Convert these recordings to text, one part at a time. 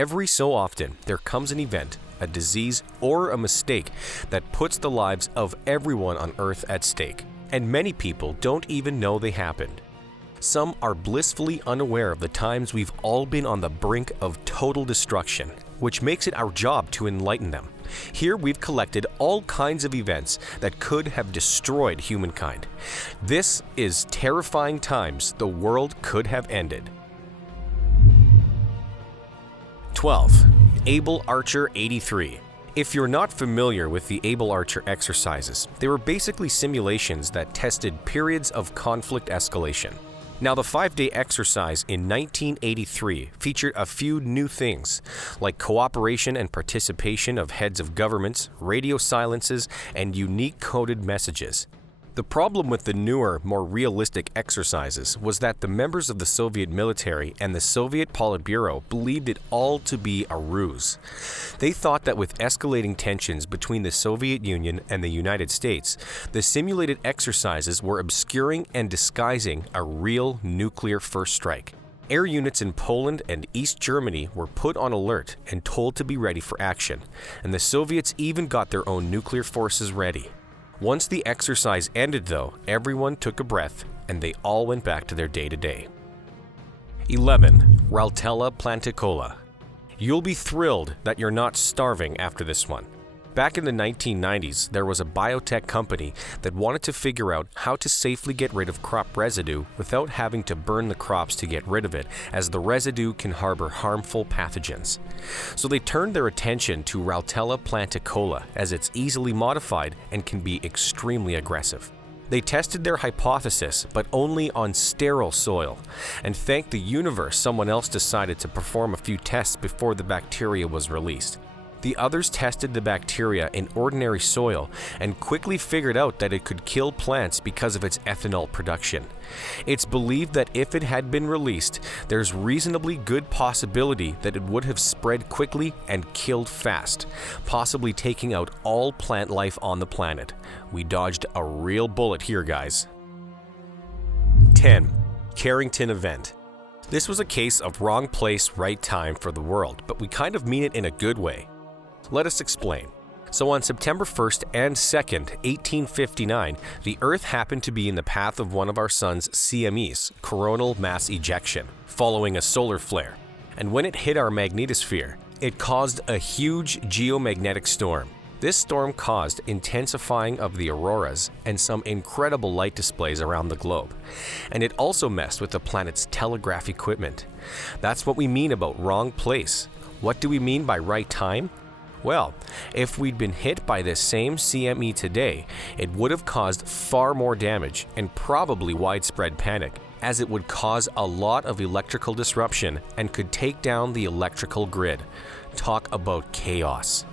Every so often, there comes an event, a disease, or a mistake that puts the lives of everyone on Earth at stake. And many people don't even know they happened. Some are blissfully unaware of the times we've all been on the brink of total destruction, which makes it our job to enlighten them. Here we've collected all kinds of events that could have destroyed humankind. This is terrifying times the world could have ended. 12. Abel Archer 83. If you're not familiar with the Abel Archer exercises, they were basically simulations that tested periods of conflict escalation. Now, the 5-day exercise in 1983 featured a few new things, like cooperation and participation of heads of governments, radio silences, and unique coded messages. The problem with the newer, more realistic exercises was that the members of the Soviet military and the Soviet Politburo believed it all to be a ruse. They thought that with escalating tensions between the Soviet Union and the United States, the simulated exercises were obscuring and disguising a real nuclear first strike. Air units in Poland and East Germany were put on alert and told to be ready for action, and the Soviets even got their own nuclear forces ready. Once the exercise ended, though, everyone took a breath and they all went back to their day-to-day. 11. Rotella planticola. You'll be thrilled that you're not starving after this one. Back in the 1990s, there was a biotech company that wanted to figure out how to safely get rid of crop residue without having to burn the crops to get rid of it, as the residue can harbor harmful pathogens. So they turned their attention to Rotella planticola, as it's easily modified and can be extremely aggressive. They tested their hypothesis, but only on sterile soil, and thank the universe someone else decided to perform a few tests before the bacteria was released. The others tested the bacteria in ordinary soil and quickly figured out that it could kill plants because of its ethanol production. It's believed that if it had been released, there's reasonably good possibility that it would have spread quickly and killed fast, possibly taking out all plant life on the planet. We dodged a real bullet here, guys. 10. Carrington Event. This was a case of wrong place, right time for the world, but we kind of mean it in a good way. Let us explain. So on September 1st and 2nd, 1859, the Earth happened to be in the path of one of our sun's CMEs, coronal mass ejection, following a solar flare. And when it hit our magnetosphere, it caused a huge geomagnetic storm. This storm caused intensifying of the auroras and some incredible light displays around the globe. And it also messed with the planet's telegraph equipment. That's what we mean about wrong place. What do we mean by right time? Well, if we'd been hit by this same CME today, it would have caused far more damage and probably widespread panic, as it would cause a lot of electrical disruption and could take down the electrical grid. Talk about chaos.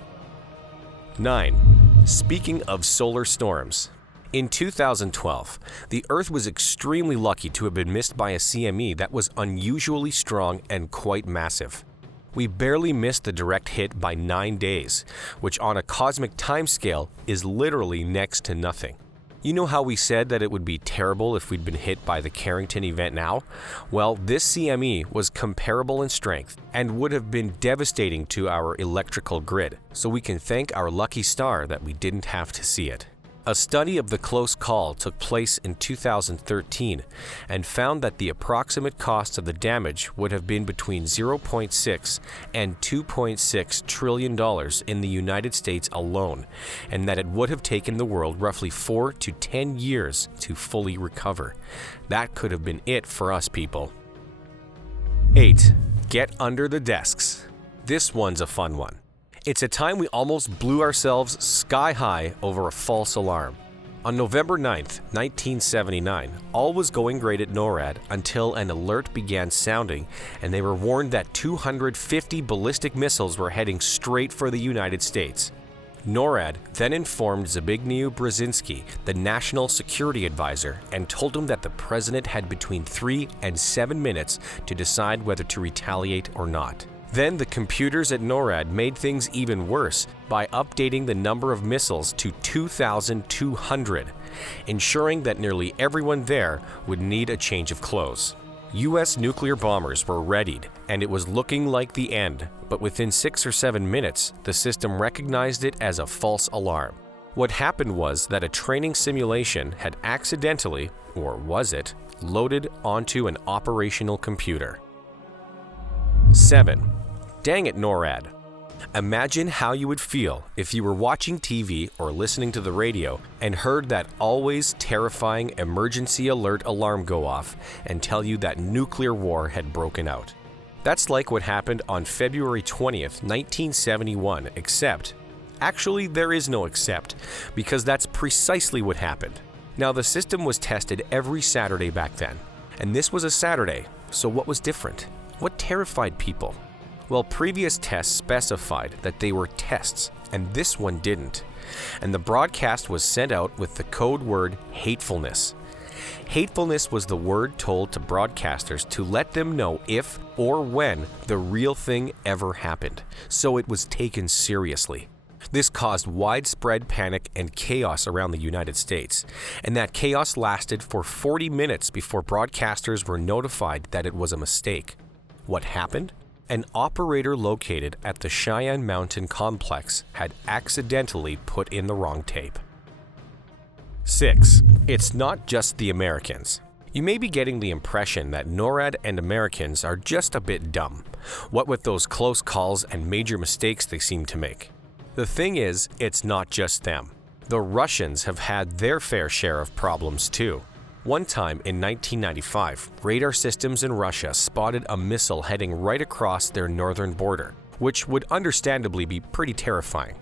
9. Speaking of solar storms. In 2012, the Earth was extremely lucky to have been missed by a CME that was unusually strong and quite massive. We barely missed the direct hit by 9 days, which on a cosmic timescale is literally next to nothing. You know how we said that it would be terrible if we'd been hit by the Carrington Event now? Well, this CME was comparable in strength and would have been devastating to our electrical grid, so we can thank our lucky star that we didn't have to see it. A study of the close call took place in 2013 and found that the approximate cost of the damage would have been between $0.6 and $2.6 trillion in the United States alone, and that it would have taken the world roughly 4 to 10 years to fully recover. That could have been it for us people. 8. Get under the desks. This one's a fun one. It's a time we almost blew ourselves sky high over a false alarm. On November 9th, 1979, all was going great at NORAD until an alert began sounding and they were warned that 250 ballistic missiles were heading straight for the United States. NORAD then informed Zbigniew Brzezinski, the National Security Advisor, and told him that the president had between 3 and 7 minutes to decide whether to retaliate or not. Then the computers at NORAD made things even worse by updating the number of missiles to 2,200, ensuring that nearly everyone there would need a change of clothes. US nuclear bombers were readied, and it was looking like the end, but within 6 or 7 minutes, the system recognized it as a false alarm. What happened was that a training simulation had accidentally, or was it, loaded onto an operational computer. 7. Dang it, NORAD. Imagine how you would feel if you were watching TV or listening to the radio and heard that always terrifying emergency alert alarm go off and tell you that nuclear war had broken out. That's like what happened on February 20th, 1971, except, actually there is no except, because that's precisely what happened. Now the system was tested every Saturday back then, and this was a Saturday, so what was different? What terrified people? Well, previous tests specified that they were tests, and this one didn't. And the broadcast was sent out with the code word hatefulness. Hatefulness was the word told to broadcasters to let them know if or when the real thing ever happened, so it was taken seriously. This caused widespread panic and chaos around the United States, and that chaos lasted for 40 minutes before broadcasters were notified that it was a mistake. What happened? An operator located at the Cheyenne Mountain complex had accidentally put in the wrong tape. 6. It's not just the Americans. You may be getting the impression that NORAD and Americans are just a bit dumb, what with those close calls and major mistakes they seem to make. The thing is, it's not just them. The Russians have had their fair share of problems too. One time in 1995, radar systems in Russia spotted a missile heading right across their northern border, which would understandably be pretty terrifying.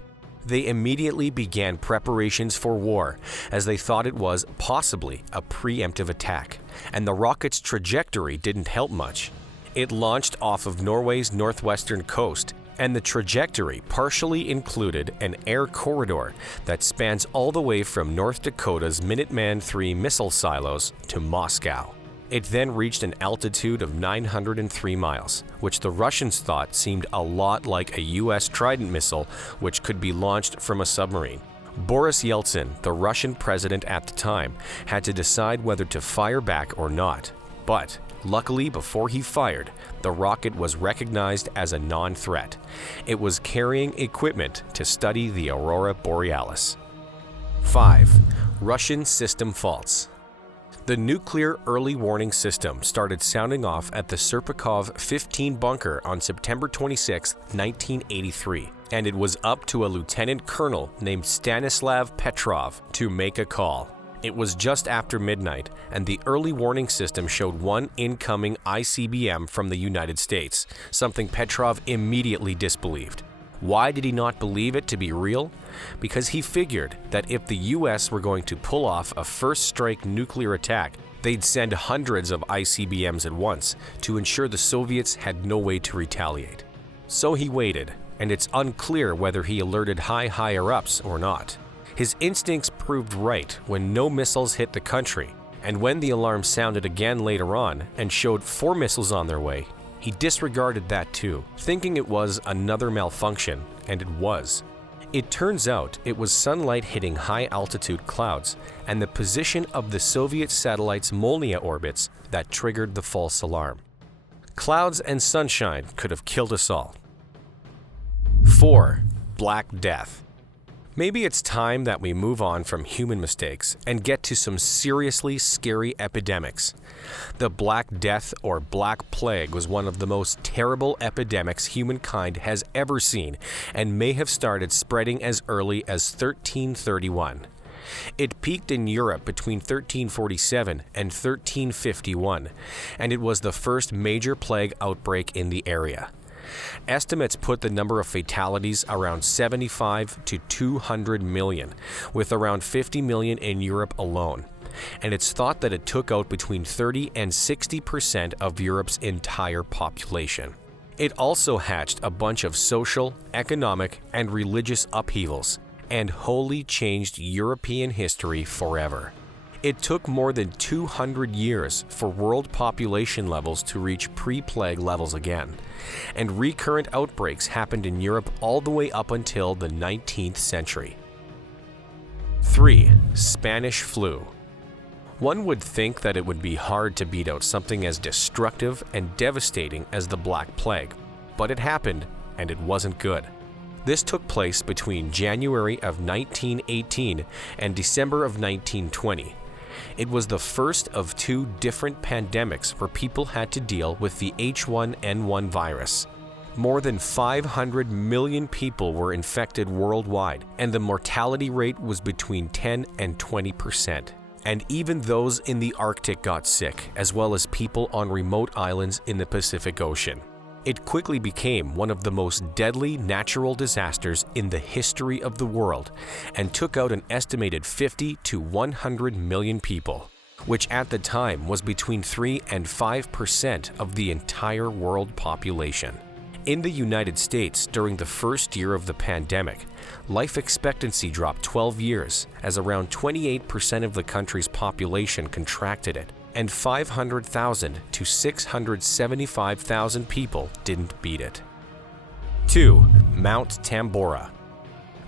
They immediately began preparations for war, as they thought it was possibly a preemptive attack, and the rocket's trajectory didn't help much. It launched off of Norway's northwestern coast, and the trajectory partially included an air corridor that spans all the way from North Dakota's Minuteman III missile silos to Moscow. It then reached an altitude of 903 miles, which the Russians thought seemed a lot like a US Trident missile, which could be launched from a submarine. Boris Yeltsin, the Russian president at the time, had to decide whether to fire back or not. But luckily, before he fired, the rocket was recognized as a non-threat. It was carrying equipment to study the aurora borealis. 5. Russian system faults. The nuclear early warning system started sounding off at the Serpukhov 15 bunker on September 26, 1983, and it was up to a lieutenant colonel named Stanislav Petrov to make a call. It was just after midnight, and the early warning system showed one incoming ICBM from the United States, something Petrov immediately disbelieved. Why did he not believe it to be real? Because he figured that if the US were going to pull off a first-strike nuclear attack, they'd send hundreds of ICBMs at once to ensure the Soviets had no way to retaliate. So he waited, and it's unclear whether he alerted higher-ups or not. His instincts proved right when no missiles hit the country, and when the alarm sounded again later on and showed 4 missiles on their way, he disregarded that too, thinking it was another malfunction, and it was. It turns out it was sunlight hitting high-altitude clouds and the position of the Soviet satellite's Molniya orbits that triggered the false alarm. Clouds and sunshine could have killed us all. 4. Black Death. Maybe it's time that we move on from human mistakes and get to some seriously scary epidemics. The Black Death or Black Plague was one of the most terrible epidemics humankind has ever seen and may have started spreading as early as 1331. It peaked in Europe between 1347 and 1351, and it was the first major plague outbreak in the area. Estimates put the number of fatalities around 75 to 200 million, with around 50 million in Europe alone. And it's thought that it took out between 30 and 60% of Europe's entire population. It also hatched a bunch of social, economic, and religious upheavals, and wholly changed European history forever. It took more than 200 years for world population levels to reach pre-plague levels again, and recurrent outbreaks happened in Europe all the way up until the 19th century. 3. Spanish flu. One would think that it would be hard to beat out something as destructive and devastating as the Black Plague, but it happened, and it wasn't good. This took place between January of 1918 and December of 1920. It was the first of two different pandemics where people had to deal with the H1N1 virus. More than 500 million people were infected worldwide, and the mortality rate was between 10 and 20%. And even those in the Arctic got sick, as well as people on remote islands in the Pacific Ocean. It quickly became one of the most deadly natural disasters in the history of the world and took out an estimated 50 to 100 million people, which at the time was between 3 and 5% of the entire world population. In the United States, during the first year of the pandemic, life expectancy dropped 12 years as around 28% of the country's population contracted it, and 500,000 to 675,000 people didn't beat it. 2. Mount Tambora.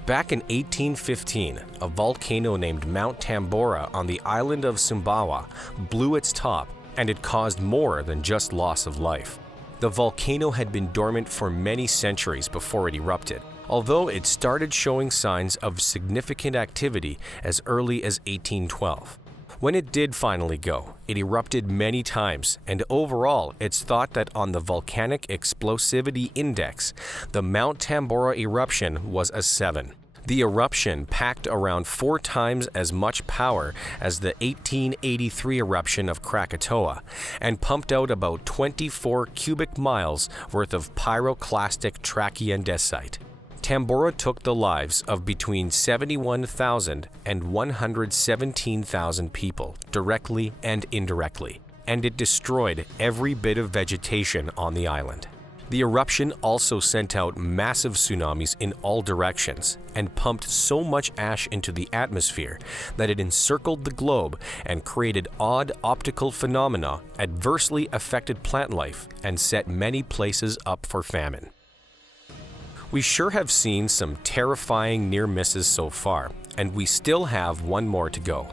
Back in 1815, a volcano named Mount Tambora on the island of Sumbawa blew its top, and it caused more than just loss of life. The volcano had been dormant for many centuries before it erupted, although it started showing signs of significant activity as early as 1812. When it did finally go, it erupted many times, and overall, it's thought that on the Volcanic Explosivity Index, the Mount Tambora eruption was a 7. The eruption packed around 4 times as much power as the 1883 eruption of Krakatoa and pumped out about 24 cubic miles worth of pyroclastic trachyandesite. Tambora took the lives of between 71,000 and 117,000 people, directly and indirectly, and it destroyed every bit of vegetation on the island. The eruption also sent out massive tsunamis in all directions and pumped so much ash into the atmosphere that it encircled the globe and created odd optical phenomena, adversely affected plant life, and set many places up for famine. We sure have seen some terrifying near misses so far, and we still have one more to go.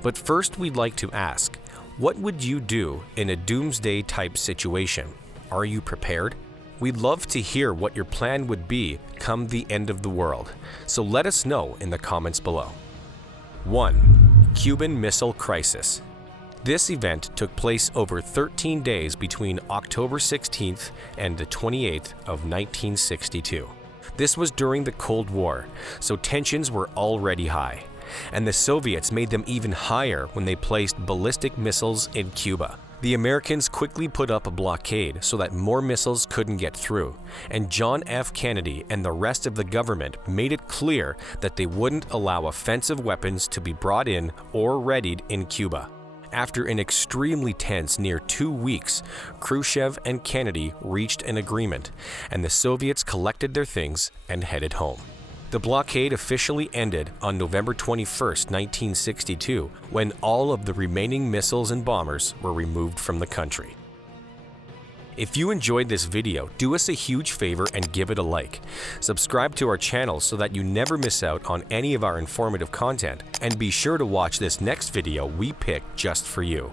But first, we'd like to ask, what would you do in a doomsday type situation? Are you prepared? We'd love to hear what your plan would be come the end of the world, so let us know in the comments below. 1. Cuban Missile Crisis. This event took place over 13 days between October 16th and the 28th of 1962. This was during the Cold War, so tensions were already high, and the Soviets made them even higher when they placed ballistic missiles in Cuba. The Americans quickly put up a blockade so that more missiles couldn't get through, and John F. Kennedy and the rest of the government made it clear that they wouldn't allow offensive weapons to be brought in or readied in Cuba. After an extremely tense near 2 weeks, Khrushchev and Kennedy reached an agreement, and the Soviets collected their things and headed home. The blockade officially ended on November 21, 1962, when all of the remaining missiles and bombers were removed from the country. If you enjoyed this video, do us a huge favor and give it a like. Subscribe to our channel so that you never miss out on any of our informative content, and be sure to watch this next video we picked just for you.